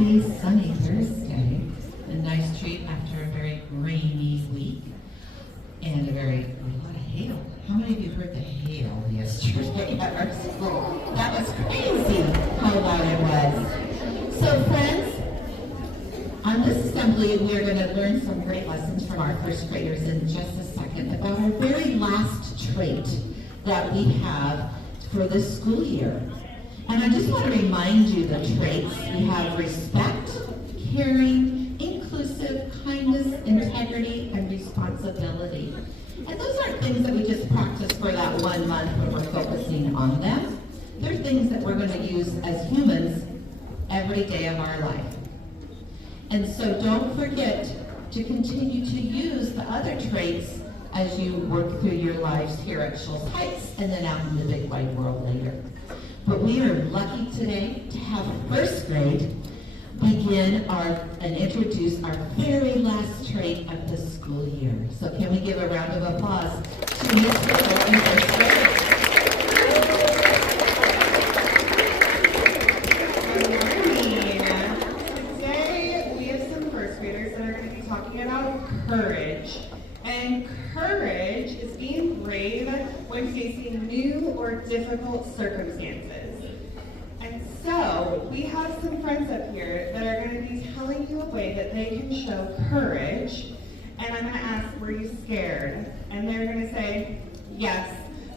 happy sunny Thursday. A nice treat after a very rainy week and a lot of hail. How many of you heard the hail yesterday at our school? That was crazy how loud it was. So friends, on this assembly we are going to learn some great lessons from our first graders in just a second about our very last trait that we have for this school year. And I just want to remind you the traits. We have respect, caring, inclusive, kindness, integrity, and responsibility. And those aren't things that we just practice for that 1 month when we're focusing on them. They're things that we're going to use as humans every day of our life. And so don't forget to continue to use the other traits as you work through your lives here at Shoals Heights and then out in the big wide world later. But we are lucky today to have first grade begin and introduce our very last trait of the school year. So can we give a round of applause to Ms. Hill in first grade? Today we have some first graders that are going to be talking about courage. And courage is being brave when facing new or difficult circumstances. And so, we have some friends up here that are going to be telling you a way that they can show courage. And I'm going to ask, were you scared? And they're going to say, yes,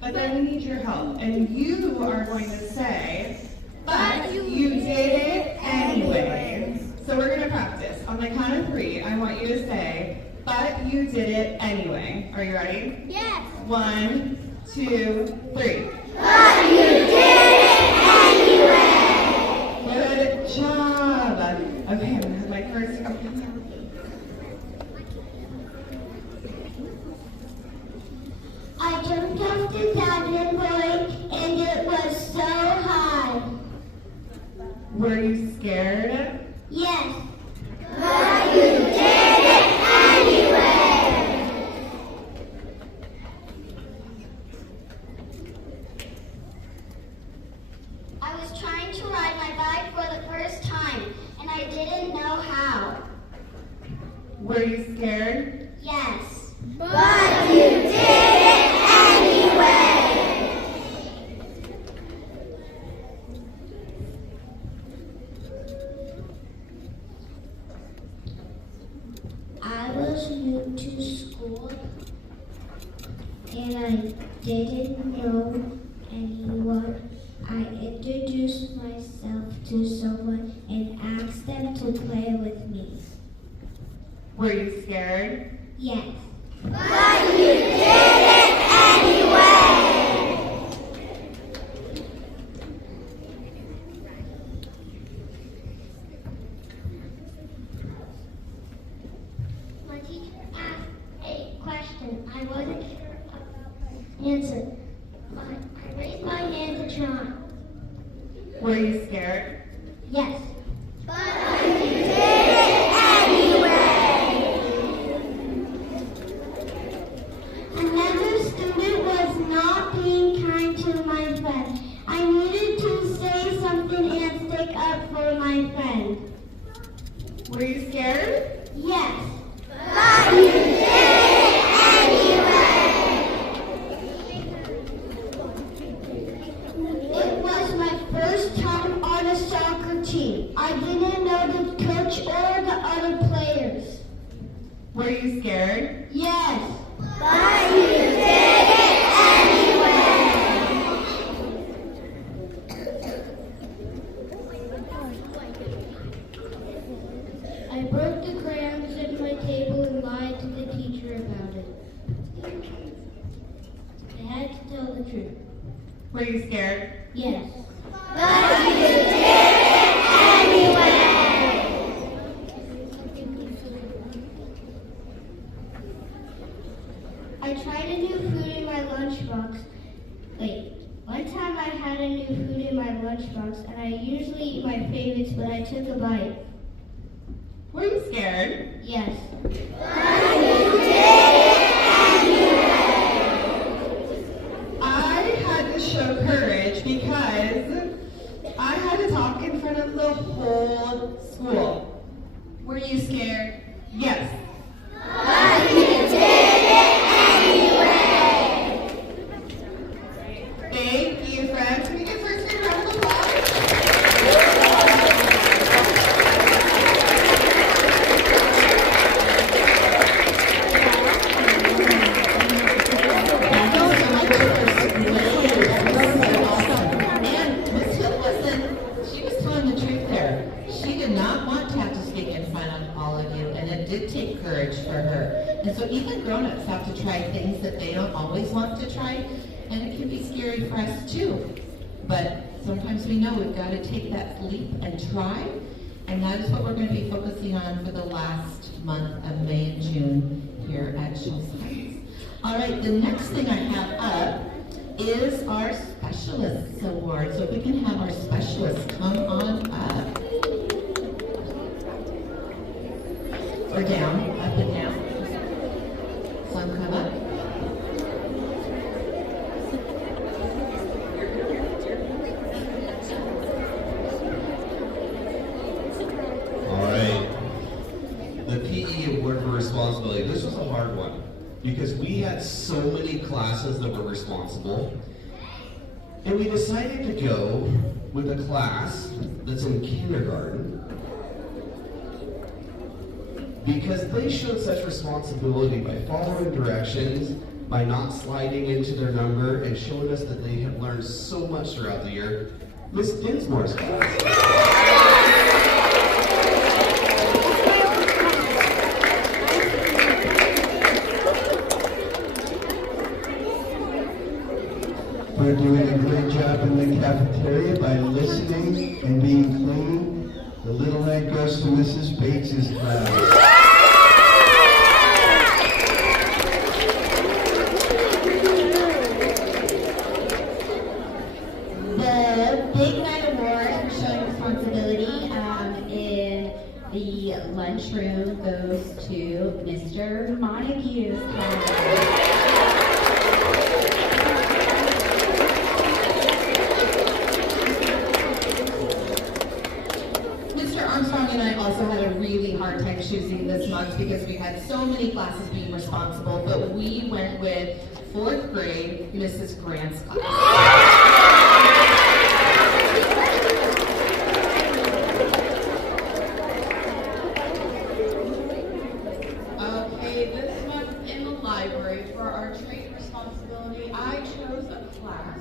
but then we need your help. And you are going to say, but you did it anyway. So we're going to practice. On the count of 3, I want you to say, but you did it anyway. Are you ready? Yes. 1, 2, 3. But you did it anyway. Good job. Okay, I'm gonna have my first. I jumped off the diving board and it was so high. Were you scared? Yes. But you did it anyway. I was trying to ride my bike for the first time and I didn't know how. Were you scared? Yes. But you did it anyway. I was new to school and I didn't know anyone. I introduced myself to someone and asked them to play with me. Were you scared? Yes. But you did it anyway! My teacher asked a question. I wasn't sure about the answer. I raised my hand to try. Were you scared? Yes. But you did it anyway! Another student was not being kind to my friend. I needed to say something and stick up for my friend. Were you scared? Yes. But you did it anyway! It was my first time on a soccer team. I didn't know the coach or the other players. Were you scared? Yes. But you did it anyway! I broke the crayons at my table and lied to the teacher about it. I had to tell the truth. Were you scared? Yes. But you did it anyway! I tried a new food in my lunchbox. One time I had a new food in my lunchbox and I usually eat my favorites, but I took a bite. Were you scared? Yes. But you did it anyway! I had to show courage because I had to talk in front of the whole school. want to try, and it can be scary for us too. But sometimes we know we've got to take that leap and try, and that is what we're going to be focusing on for the last month of May and June here at Shoals Heights. All right, the next thing I have up is our Specialists Award. So if we can have our specialists come on up. Or down, up and down. Some come up. All right. The PE Award for Responsibility. This was a hard one because we had so many classes that were responsible. And we decided to go with a class that's in kindergarten because they showed such responsibility by following directions, by not sliding into their number, and showing us that they have learned so much throughout the year. Miss Dinsmore's class. We're doing a great job in the cafeteria by listening and being clean. The little egg goes to Mrs. Bates' class. The Big Night Award for showing responsibility in the lunchroom goes to Mr. Montague's class. Mr. Armstrong and I also had a really hard time choosing this month because we had so many classes being responsible, but we went with 4th grade Mrs. Grant's class. Okay, this month in the library for our trait responsibility, I chose a class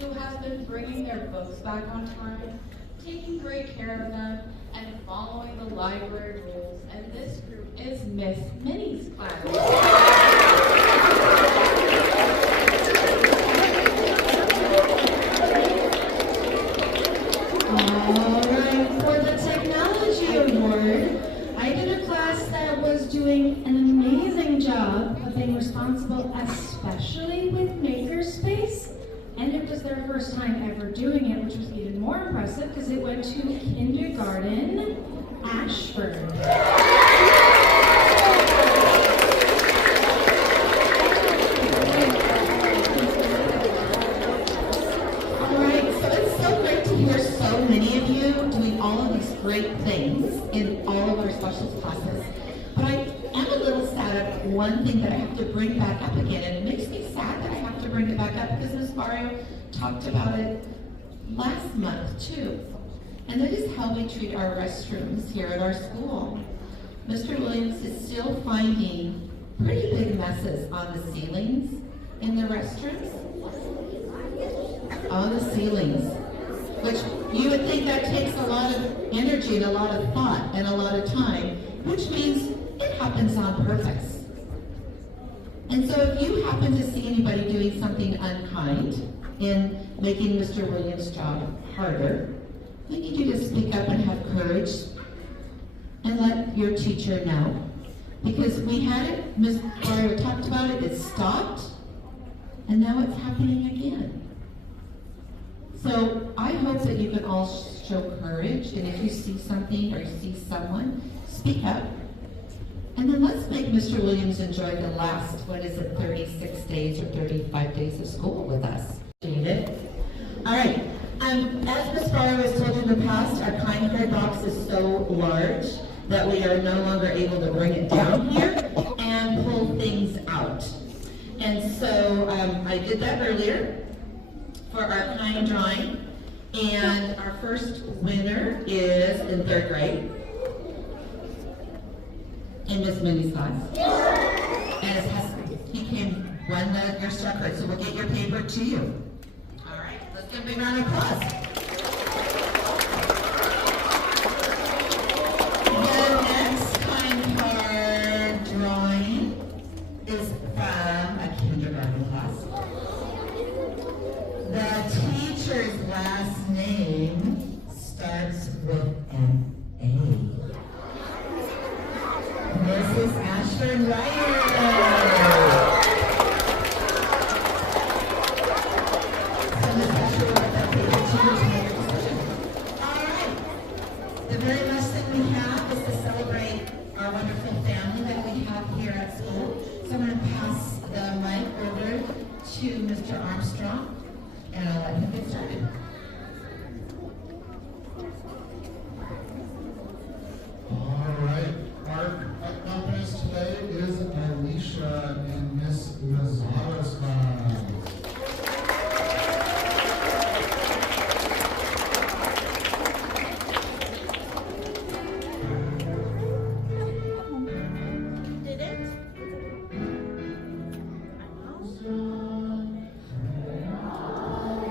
who has been bringing their books back on time, taking great care of them, and following the library rules. And this group is Miss Minnie's class. Alright, for the Technology Award, I did a class that was doing an amazing job of being responsible, especially with Makerspace. And it was their first time ever doing it, which was even more impressive because it went to kindergarten Ashford. Alright, so it's so great to hear so many of you doing all of these great things in all of our specialist classes. But I am a little sad of one thing that I have to bring back up again, and it makes me sad that I have to bring it back up because Ms. Mario talked about it last month too. And that is how we treat our restrooms here at our school. Mr. Williams is still finding pretty big messes on the ceilings in the restrooms. On the ceilings, which you would think that takes a lot of energy and a lot of thought and a lot of time, which means it happens on purpose. And so if you happen to see anybody doing something unkind in making Mr. Williams' job harder, we need you to speak up and have courage and let your teacher know. Because we had it, Ms. Mario talked about it, it stopped, and now it's happening again. So I hope that you can all show courage, and if you see something or you see someone, speak up. And then let's make Mr. Williams enjoy the last, 36 days or 35 days of school with us. All right. As Ms. Farrow has told you in the past, our kind card box is so large that we are no longer able to bring it down here and pull things out. And so I did that earlier for our kind drawing. And our first winner is in 3rd grade in Miss Minnie's class. And he won your star card, so we'll get your paper to you. All right, let's give a big round of applause. The next kind card drawing is from a kindergarten class. to Mr. Armstrong, and I'll let him get started. All right, our accompanist today is Alicia and Miss Lazarus.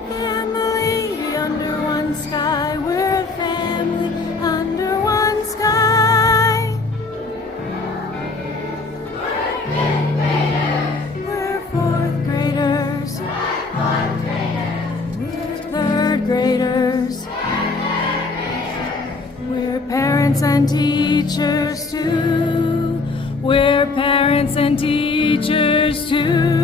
Family under one sky, we're a family under one sky. We're fourth graders. We're third graders. We're parents and teachers too. We're parents and teachers too.